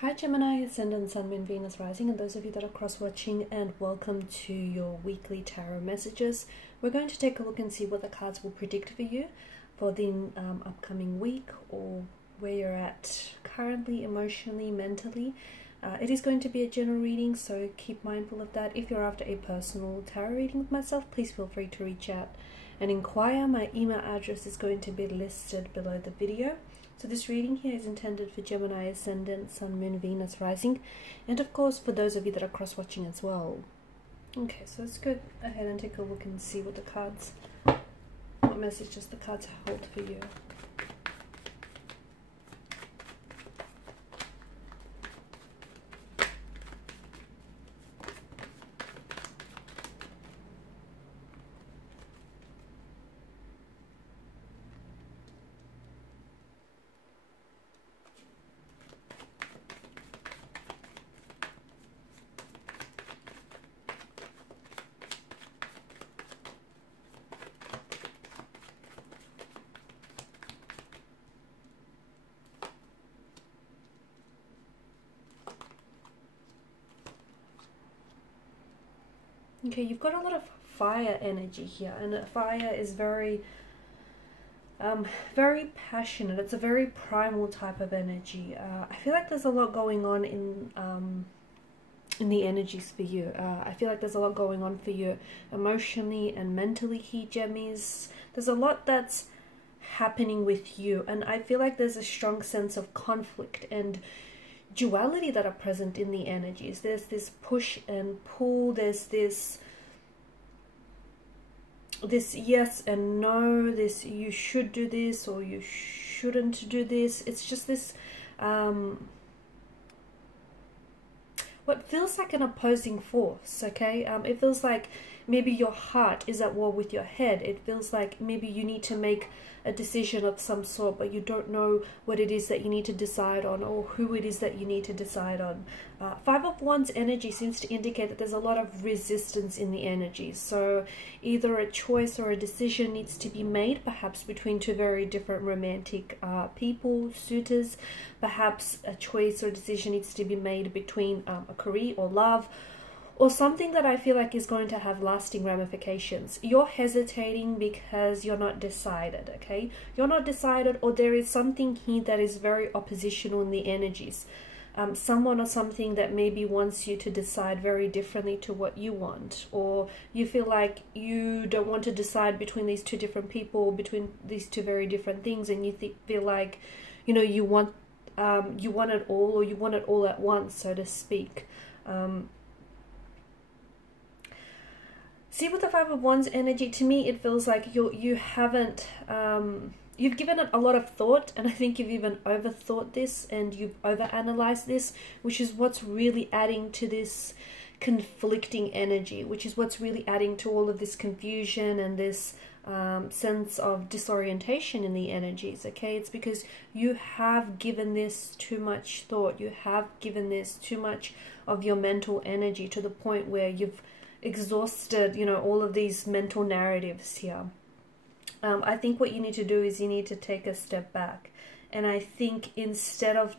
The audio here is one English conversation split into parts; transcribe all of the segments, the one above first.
Hi Gemini, Ascendant, Sun, Moon, Venus, Rising, and those of you that are cross-watching, and welcome to your weekly tarot messages. We're going to take a look and see what the cards will predict for you for the upcoming week, or where you're at currently, emotionally, mentally. It is going to be a general reading, so keep mindful of that. If you're after a personal tarot reading with myself, please feel free to reach out and inquire. My email address is going to be listed below the video. So this reading here is intended for Gemini, Ascendant, Sun, Moon, Venus, Rising, and of course for those of you that are cross-watching as well. Okay, so let's go ahead and take a look and see what the cards, what messages the cards hold for you. Okay, you've got a lot of fire energy here, and fire is very passionate. It's a very primal type of energy. I feel like there's a lot going on in the energies for you. I feel like there's a lot going on for you emotionally and mentally here, Gemmies. There's a lot that's happening with you, and I feel like there's a strong sense of conflict and duality that are present in the energies. There's this push and pull, there's this yes and no, this you should do this or you shouldn't do this. It's just this what feels like an opposing force. Okay, it feels like maybe your heart is at war with your head. It feels like maybe you need to make a decision of some sort, but you don't know what it is that you need to decide on, or who it is that you need to decide on. Five of Wands energy seems to indicate that there's a lot of resistance in the energy. So either a choice or a decision needs to be made, perhaps between two very different romantic people, suitors. Perhaps a choice or decision needs to be made between a career or love, or something that I feel like is going to have lasting ramifications. You're hesitating because you're not decided, okay? You're not decided, or there is something here that is very oppositional in the energies. Someone or something that maybe wants you to decide very differently to what you want, or you feel like you don't want to decide between these two different people, between these two very different things, and you feel like, you know, you want it all, or you want it all at once, so to speak. See, with the Five of Wands energy, to me it feels like you haven't you've given it a lot of thought, and I think you've even overthought this and you've overanalyzed this, which is what's really adding to this conflicting energy, which is what's really adding to all of this confusion and this sense of disorientation in the energies. Okay, it's because you have given this too much thought, you have given this too much of your mental energy, to the point where you've exhausted, you know, all of these mental narratives here. I think what you need to do is you need to take a step back, and I think instead of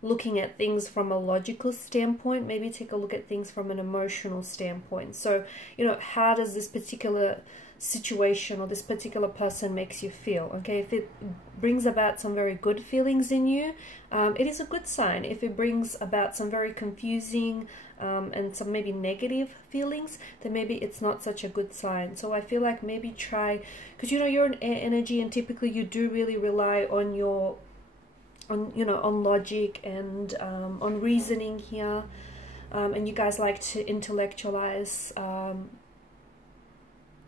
looking at things from a logical standpoint, maybe take a look at things from an emotional standpoint. So, you know, how does this particular situation or this particular person makes you feel? Okay, if it brings about some very good feelings in you, it is a good sign. If it brings about some very confusing and some maybe negative feelings, then maybe it's not such a good sign. So I feel like maybe try, because you know you're an air energy, and typically you do really rely on your on logic and on reasoning here, and you guys like to intellectualize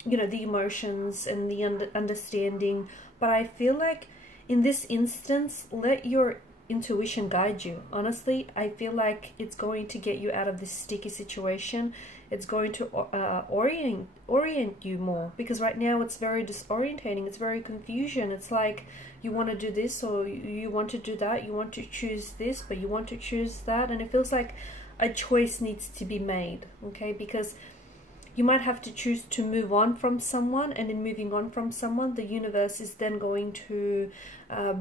you know, the emotions and the understanding. But I feel like in this instance, let your intuition guide you. Honestly, I feel like it's going to get you out of this sticky situation. It's going to orient you more, because right now it's very disorientating. It's very confusion. It's like you want to do this or you want to do that. You want to choose this, but you want to choose that, and it feels like a choice needs to be made. Okay, because you might have to choose to move on from someone, and in moving on from someone, the universe is then going to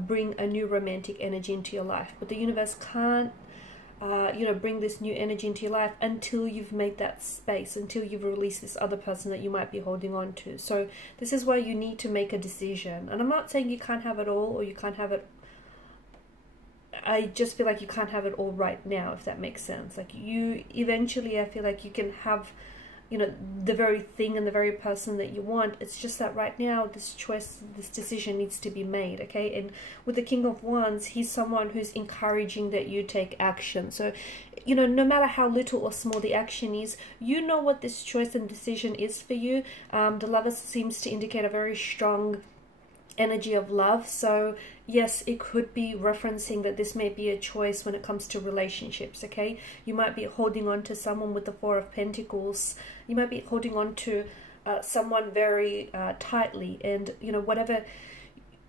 bring a new romantic energy into your life. But the universe can't bring this new energy into your life until you've made that space, until you've released this other person that you might be holding on to. So this is why you need to make a decision. And I'm not saying you can't have it all, or you can't have it. I just feel like you can't have it all right now, if that makes sense. Like you eventually, I feel like you can have, the very thing and the very person that you want. It's just that right now this choice, this decision needs to be made, okay? And with the King of Wands, he's someone who's encouraging that you take action. So, no matter how little or small the action is, you know what this choice and decision is for you. The Lover seems to indicate a very strong energy of love. So yes, it could be referencing that this may be a choice when it comes to relationships, okay? You might be holding on to someone with the Four of Pentacles. You might be holding on to someone very tightly, and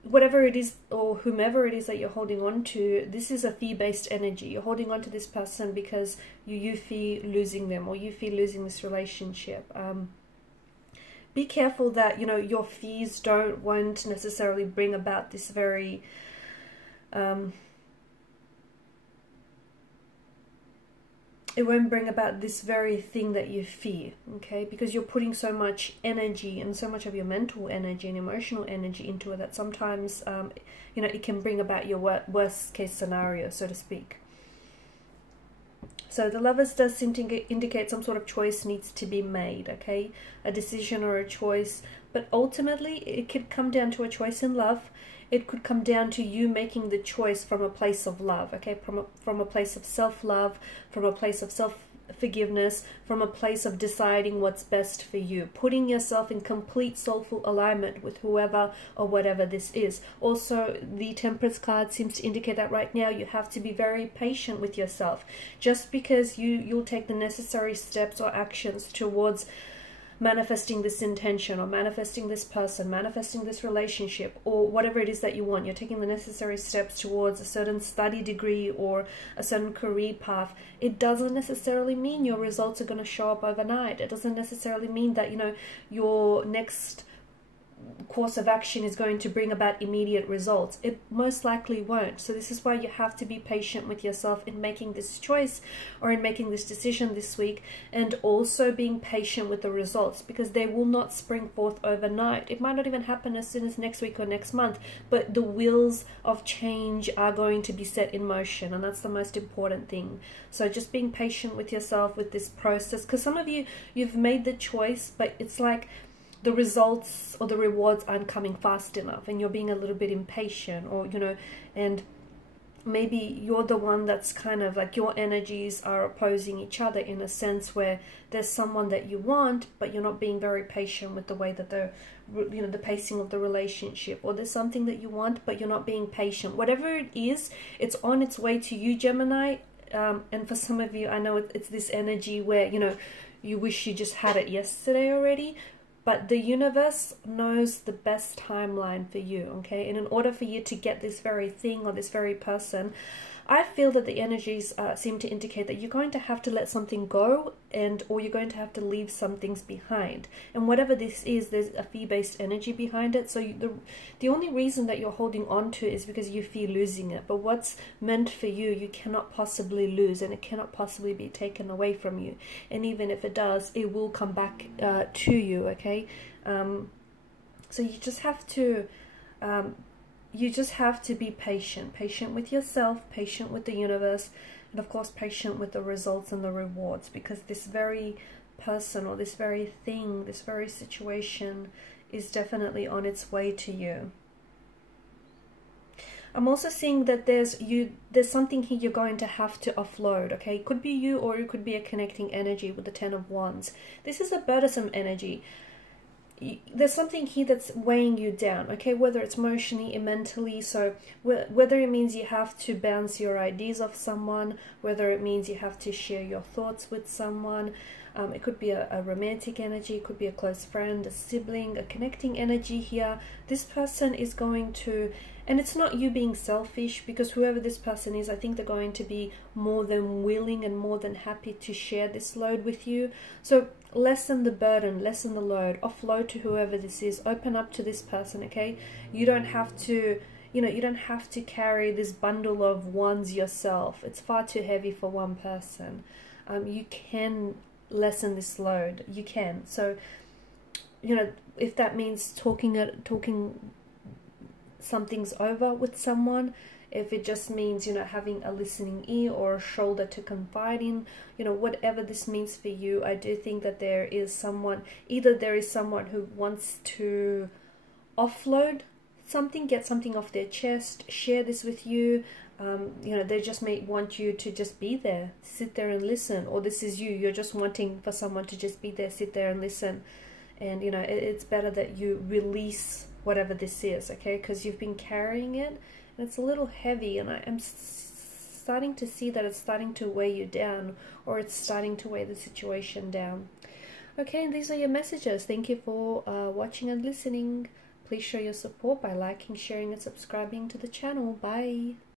whatever it is, or whomever it is that you're holding on to, this is a fear-based energy. You're holding on to this person because you fear losing them, or you fear losing this relationship. Be careful that, your fears won't necessarily bring about this very, it won't bring about this very thing that you fear, okay? Because you're putting so much energy and so much of your mental energy and emotional energy into it that sometimes, it can bring about your worst case scenario, so to speak. So the Lovers does seem to indicate some sort of choice needs to be made, okay? A decision or a choice. But ultimately, it could come down to a choice in love. It could come down to you making the choice from a place of love, okay? From a place of self-love, from a place of self-forgiveness, from a place of deciding what's best for you. Putting yourself in complete soulful alignment with whoever or whatever this is. Also, the Temperance card seems to indicate that right now you have to be very patient with yourself. Just because you'll take the necessary steps or actions towards manifesting this intention, or manifesting this person, manifesting this relationship, or whatever it is that you want. You're taking the necessary steps towards a certain study degree or a certain career path. It doesn't necessarily mean your results are going to show up overnight. It doesn't necessarily mean that, your next course of action is going to bring about immediate results. It most likely won't. So this is why you have to be patient with yourself in making this choice or in making this decision this week, and also being patient with the results, because they will not spring forth overnight. It might not even happen as soon as next week or next month, but the wheels of change are going to be set in motion, and that's the most important thing. So just being patient with yourself with this process, because some of you've made the choice, but it's like the results or the rewards aren't coming fast enough, and you're being a little bit impatient, or and maybe you're the one that's kind of like, your energies are opposing each other in a sense where there's someone that you want, but you're not being very patient with the way that the pacing of the relationship, or there's something that you want but you're not being patient. Whatever it is, it's on its way to you, Gemini. And for some of you, I know it's this energy where you wish you just had it yesterday already. But the universe knows the best timeline for you, okay? And in order for you to get this very thing or this very person, I feel that the energies seem to indicate that you're going to have to let something go, or you're going to have to leave some things behind. And whatever this is, there's a fear-based energy behind it. So the only reason that you're holding on to is because you fear losing it. But what's meant for you, you cannot possibly lose, and it cannot possibly be taken away from you. And even if it does, it will come back to you, okay? So you just have to... you just have to be patient with yourself, patient with the universe, and of course patient with the results and the rewards, because this very person or this very thing, this very situation is definitely on its way to you. I'm also seeing that there's something here you're going to have to offload, okay? It could be you, or it could be a connecting energy with the Ten of Wands. This is a burdensome energy. There's something here that's weighing you down, okay? Whether it's emotionally and mentally, so whether it means you have to bounce your ideas off someone, whether it means you have to share your thoughts with someone. It could be a romantic energy, it could be a close friend, a sibling, a connecting energy here. This person is going to, and it's not you being selfish, because whoever this person is, I think they're going to be more than willing and more than happy to share this load with you. So lessen the burden, lessen the load, offload to whoever this is, open up to this person, okay? You don't have to, you know, you don't have to carry this bundle of wands yourself. It's far too heavy for one person. You can lessen this load. You can. So, you know, if that means talking some things over with someone, if it just means, you know, having a listening ear or a shoulder to confide in, you know, whatever this means for you, I do think that there is someone, either there is someone who wants to offload something, get something off their chest, share this with you. You know, they just may want you to just be there, sit there and listen. Or this is you, you're just wanting for someone to just be there, sit there and listen. And, you know, it's better that you release whatever this is, okay? Because you've been carrying it, and it's a little heavy, and I'm starting to see that it's starting to weigh you down, or it's starting to weigh the situation down. Okay, and these are your messages. Thank you for watching and listening. Please show your support by liking, sharing, and subscribing to the channel. Bye.